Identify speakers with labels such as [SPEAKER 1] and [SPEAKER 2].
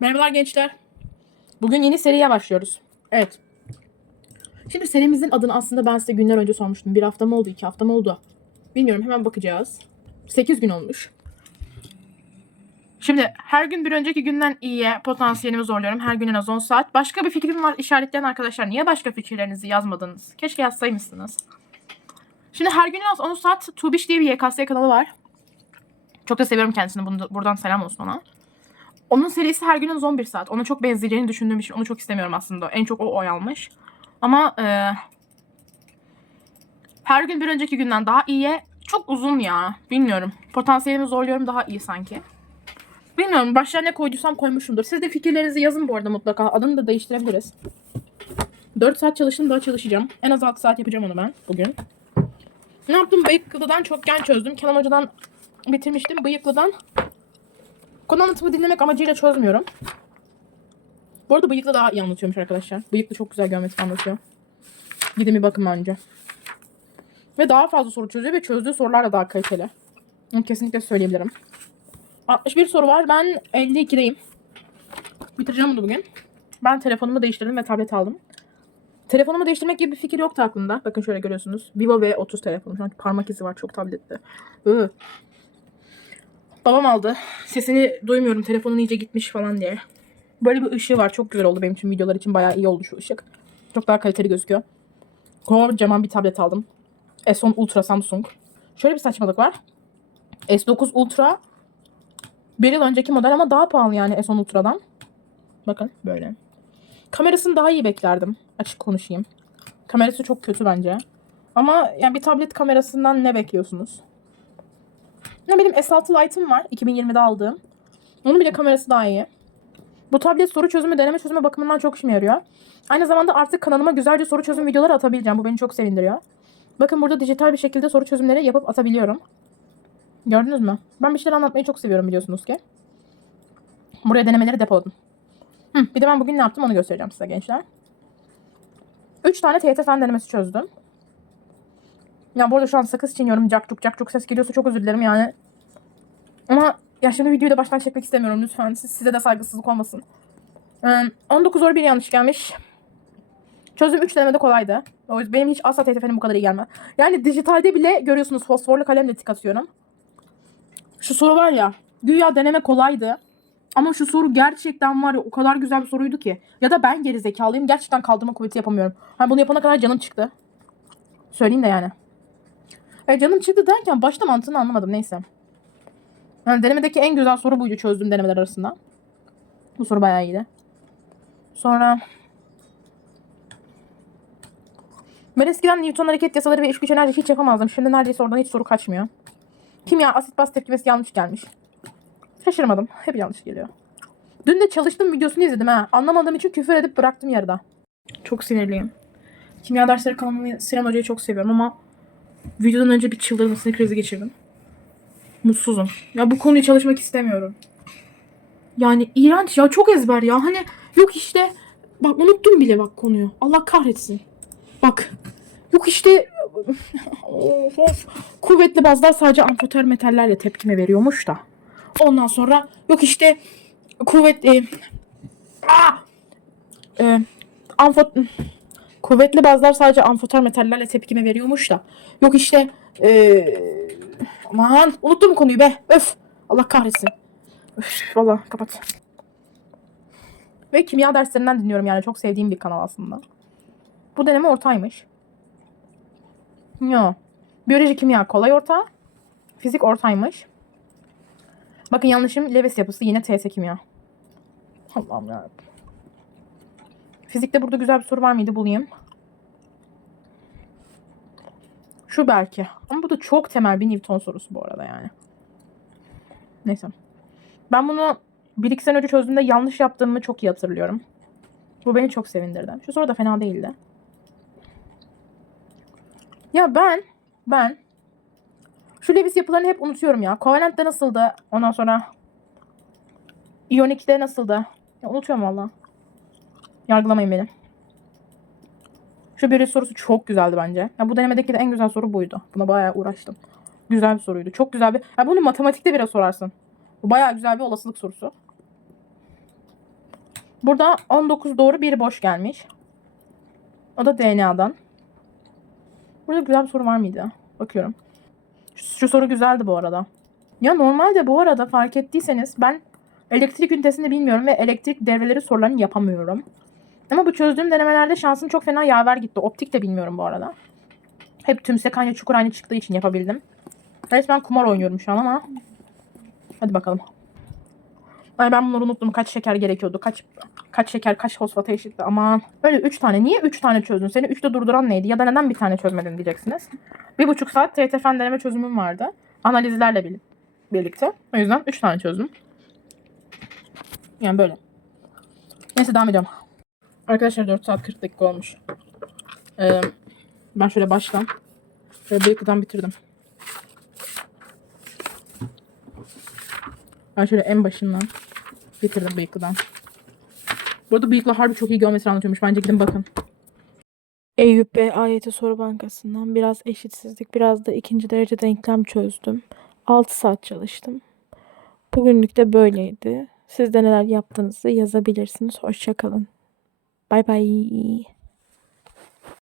[SPEAKER 1] Merhabalar gençler. Bugün yeni seriye başlıyoruz. Evet. Şimdi serimizin adını aslında ben size günler önce sormuştum. Bir hafta mı oldu, iki hafta mı oldu? Bilmiyorum hemen bakacağız. 8 gün olmuş. Şimdi her gün bir önceki günden iyiye potansiyelimi zorluyorum. Her gün en az 10 saat. Başka bir fikrim var işaretleyen arkadaşlar. Niye başka fikirlerinizi yazmadınız? Keşke yazsaymışsınız. Şimdi her gün en az 10 saat Tubiş diye bir YKS kanalı var. Çok da seviyorum kendisini. Bunu da- buradan selam olsun ona. Onun serisi her gün en az 11 saat. Ona çok benzeyeceğini düşündüğüm için onu çok istemiyorum aslında. En çok o oy almış. Ama e, her gün bir önceki günden daha iyiye çok uzun ya. Bilmiyorum. Potansiyelimi zorluyorum daha iyi sanki. Bilmiyorum. Başlığa ne koyduysam koymuşumdur. Siz de fikirlerinizi yazın bu arada mutlaka. Adını da değiştirebiliriz. 4 saat çalıştım daha çalışacağım. En az 6 saat yapacağım onu ben bugün. Ne yaptım? Bıyıklı'dan çokgen çözdüm. Kenan Hoca'dan bitirmiştim. Bıyıklı'dan konu anlatımı dinlemek amacıyla çözmüyorum. Bu arada Bıyıklı daha iyi anlatıyormuş arkadaşlar. Bıyıklı çok güzel geometri anlatıyor. Gidin bir bakın bence. Ve daha fazla soru çözüyor ve çözdüğü sorular da daha kaliteli. Bunu kesinlikle söyleyebilirim. 61 soru var. Ben 52'deyim. Bitireceğim bunu bugün. Ben telefonumu değiştirdim ve tablet aldım. Telefonumu değiştirmek gibi bir fikir yoktu aklımda. Bakın şöyle görüyorsunuz. Vivo V30 telefonum. Şu an parmak izi var. Çok tabletli. Iı. Babam aldı. Sesini duymuyorum. Telefonun iyice gitmiş falan diye. Böyle bir ışığı var. Çok güzel oldu benim için. Videolar için bayağı iyi oldu şu ışık. Çok daha kaliteli gözüküyor. Kocaman bir tablet aldım. S10 Ultra Samsung. Şöyle bir saçmalık var. S9 Ultra bir yıl önceki model ama daha pahalı yani S10 Ultra'dan. Bakın böyle. Kamerasını daha iyi beklerdim. Açık konuşayım. Kamerası çok kötü bence. Ama yani bir tablet kamerasından ne bekliyorsunuz? Ya benim S6 Lite'ım var. 2020'de aldığım. Onun bile kamerası daha iyi. Bu tablet soru çözümü, deneme çözümü bakımından çok işime yarıyor. Aynı zamanda artık kanalıma güzelce soru çözüm videoları atabileceğim. Bu beni çok sevindiriyor. Bakın burada dijital bir şekilde soru çözümleri yapıp atabiliyorum. Gördünüz mü? Ben bir şeyler anlatmayı çok seviyorum biliyorsunuz ki. Buraya denemeleri depoladım. Hı, bir de ben bugün ne yaptım onu göstereceğim size gençler. 3 tane TYT fen denemesi çözdüm. Ya bu arada şu an sakız çiğniyorum. Cakcuk cakcuk ses geliyorsa çok özür dilerim yani. Ama ya şimdi videoyu da baştan çekmek istemiyorum lütfen. Siz, size de saygısızlık olmasın. Ee, 19 soru bir yanlış gelmiş. Çözüm 3 denemede kolaydı. O yüzden benim hiç asla TYT fenim bu kadar iyi gelmez. Yani dijitalde bile görüyorsunuz fosforlu kalemle tik atıyorum. Şu soru var ya. Güya deneme kolaydı. Ama şu soru gerçekten var ya o kadar güzel bir soruydu ki. Ya da ben geri zekalıyım. Gerçekten kaldırma kuvveti yapamıyorum. Hani bunu yapana kadar canım çıktı. Söyleyeyim de yani. E, canım çıktı derken başta mantığını anlamadım neyse. Yani denemedeki en güzel soru buydu çözdüğüm denemeler arasında. Bu soru bayağı iyiydi. Sonra ben eskiden Newton hareket yasaları ve iş güç enerji hiç yapamazdım. Şimdi neredeyse oradan hiç soru kaçmıyor. Kimya asit baz tepkimesi yanlış gelmiş. Şaşırmadım. Hep yanlış geliyor. Dün de çalıştım videosunu izledim ha. Anlamadığım için küfür edip bıraktım yarıda. Çok sinirliyim. Kimya dersleri kanalını Sinan Hoca'yı çok seviyorum ama videodan önce bir çıldırma krizi geçirdim. Mutsuzum. Ya bu konuyu çalışmak istemiyorum. Yani iğrenç ya çok ezber ya. Hani yok işte bak unuttum bile bak konuyu. Allah kahretsin. Bak yok işte of, of. kuvvetli bazlar sadece amfoter metallerle tepkime veriyormuş da. Ondan sonra yok işte kuvvet e, aa, e, amfot kuvvetli bazlar sadece amfoter metallerle tepkime veriyormuş da. Yok işte e, aman unuttum konuyu be. Öf. Allah kahretsin. Öf, valla kapat. Ve kimya derslerinden dinliyorum yani çok sevdiğim bir kanal aslında. Bu deneme ortaymış. Yo. Biyoloji kimya kolay orta. Fizik ortaymış. Bakın yanlışım Lewis yapısı yine TS kimya. Allah'ım yarabbim. Fizikte burada güzel bir soru var mıydı bulayım. Şu belki. Ama bu da çok temel bir Newton sorusu bu arada yani. Neyse. Ben bunu bir iki sene önce çözdüğümde yanlış yaptığımı çok iyi hatırlıyorum. Bu beni çok sevindirdi. Şu soru da fena değildi. Ya ben, ben şu Lewis yapılarını hep unutuyorum ya. Covalent'te nasıldı? Ondan sonra Ionic'te nasıldı? Ya unutuyorum valla. Yargılamayın beni. Şu biri sorusu çok güzeldi bence. Ya bu denemedeki de en güzel soru buydu. Buna bayağı uğraştım. Güzel bir soruydu. Çok güzel bir... Ya bunu matematikte bile sorarsın. Bu bayağı güzel bir olasılık sorusu. Burada 19 doğru biri boş gelmiş. O da DNA'dan. Burada güzel bir soru var mıydı? Bakıyorum. Şu, şu soru güzeldi bu arada. Ya normalde bu arada fark ettiyseniz ben elektrik ünitesini bilmiyorum ve elektrik devreleri sorularını yapamıyorum. Ama bu çözdüğüm denemelerde şansım çok fena yaver gitti. Optik de bilmiyorum bu arada. Hep tümsek aynı çukur aynı çıktığı için yapabildim. Resmen kumar oynuyorum şu an ama. Hadi bakalım. Ay ben bunları unuttum. Kaç şeker gerekiyordu? Kaç kaç şeker, kaç fosfata eşitti? Aman. Öyle 3 tane. Niye 3 tane çözdün? Seni 3'te durduran neydi? Ya da neden bir tane çözmedin diyeceksiniz. Bir buçuk saat TRT fen deneme çözümüm vardı. Analizlerle bir- birlikte. O yüzden 3 tane çözdüm. Yani böyle. Neyse devam ediyorum. Arkadaşlar 4 saat 40 dakika olmuş. Ee, ben şöyle baştan. Şöyle bıyıklıdan bitirdim. Ben şöyle en başından bitirdim bıyıklıdan. Bu arada bıyıklı harbi çok iyi geometri anlatıyormuş. Bence gidin bakın.
[SPEAKER 2] Eyüp Bey AYT soru bankasından biraz eşitsizlik, biraz da ikinci derece denklem çözdüm. 6 saat çalıştım. Bugünlük de böyleydi. Siz de neler yaptığınızı yazabilirsiniz. Hoşçakalın. 빠이빠이.